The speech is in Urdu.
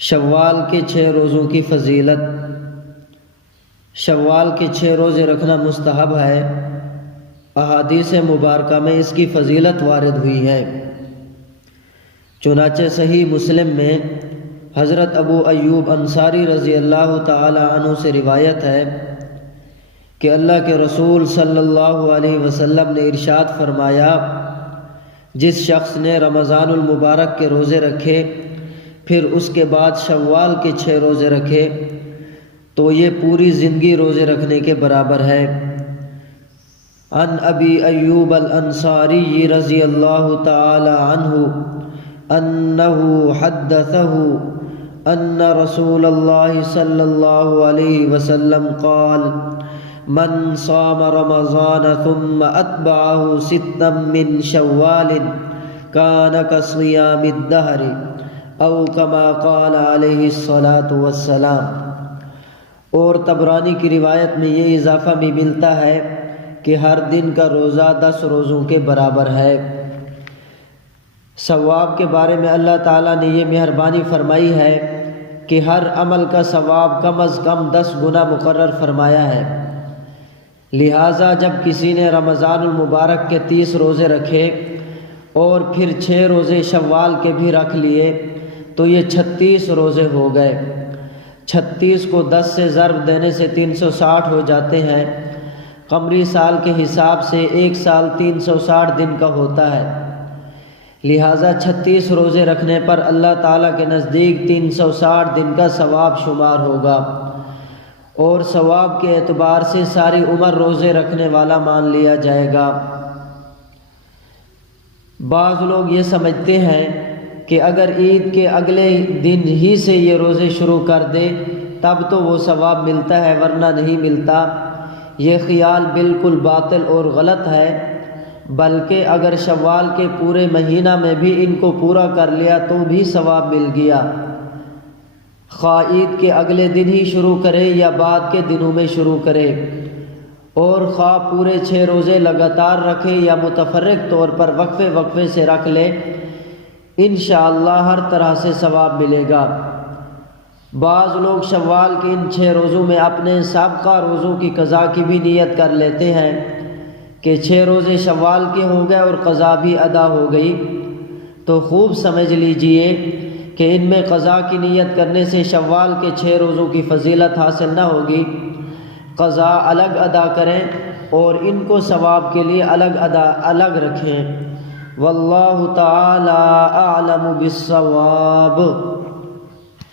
شوال کے 6 روزوں کی فضیلت۔ شوال کے 6 روزے رکھنا مستحب ہے۔ احادیث مبارکہ میں اس کی فضیلت وارد ہوئی ہے۔ چنانچہ صحیح مسلم میں حضرت ابو ایوب انصاری رضی اللہ تعالی عنہ سے روایت ہے کہ اللہ کے رسول صلی اللہ علیہ وسلم نے ارشاد فرمایا، جس شخص نے رمضان المبارک کے روزے رکھے پھر اس کے بعد شوال کے 6 روزے رکھے تو یہ پوری زندگی روزے رکھنے کے برابر ہے۔ عن ابی ایوب الانصاری رضی اللہ تعالی عنہ انہ حدثہ ان رسول اللہ صلی اللہ علیہ وسلم قال من صام رمضان ثم اتبعہ ستا من شوال کان کصیام الدہر او کما قال علیہ الصلاۃ والسلام۔ اور طبرانی کی روایت میں یہ اضافہ بھی ملتا ہے کہ ہر دن کا روزہ 10 روزوں کے برابر ہے۔ ثواب کے بارے میں اللہ تعالیٰ نے یہ مہربانی فرمائی ہے کہ ہر عمل کا ثواب کم از کم 10 گنا مقرر فرمایا ہے۔ لہٰذا جب کسی نے رمضان المبارک کے 30 روزے رکھے اور پھر 6 روزے شوال کے بھی رکھ لیے تو یہ 36 روزے ہو گئے۔ 36 کو 10 سے ضرب دینے سے 360 ہو جاتے ہیں۔ قمری سال کے حساب سے ایک سال 360 دن کا ہوتا ہے۔ لہٰذا 36 روزے رکھنے پر اللہ تعالیٰ کے نزدیک 360 دن کا ثواب شمار ہوگا، اور ثواب کے اعتبار سے ساری عمر روزے رکھنے والا مان لیا جائے گا۔ بعض لوگ یہ سمجھتے ہیں کہ اگر عید کے اگلے دن ہی سے یہ روزے شروع کر دے تب تو وہ ثواب ملتا ہے ورنہ نہیں ملتا۔ یہ خیال بالکل باطل اور غلط ہے، بلکہ اگر شوال کے پورے مہینہ میں بھی ان کو پورا کر لیا تو بھی ثواب مل گیا۔ خواہ عید کے اگلے دن ہی شروع کرے یا بعد کے دنوں میں شروع کرے، اور خواہ پورے 6 روزے لگاتار رکھے یا متفرق طور پر وقفے وقفے سے رکھ لے، انشاءاللہ ہر طرح سے ثواب ملے گا۔ بعض لوگ شوال کے ان 6 روزوں میں اپنے سابقہ روزوں کی قضا کی بھی نیت کر لیتے ہیں کہ 6 روزے شوال کے ہو گئے اور قضا بھی ادا ہو گئی، تو خوب سمجھ لیجئے کہ ان میں قضا کی نیت کرنے سے شوال کے 6 روزوں کی فضیلت حاصل نہ ہوگی۔ قضا الگ ادا کریں اور ان کو ثواب کے لیے الگ رکھیں۔ واللہ تعالی اعلم بالصواب۔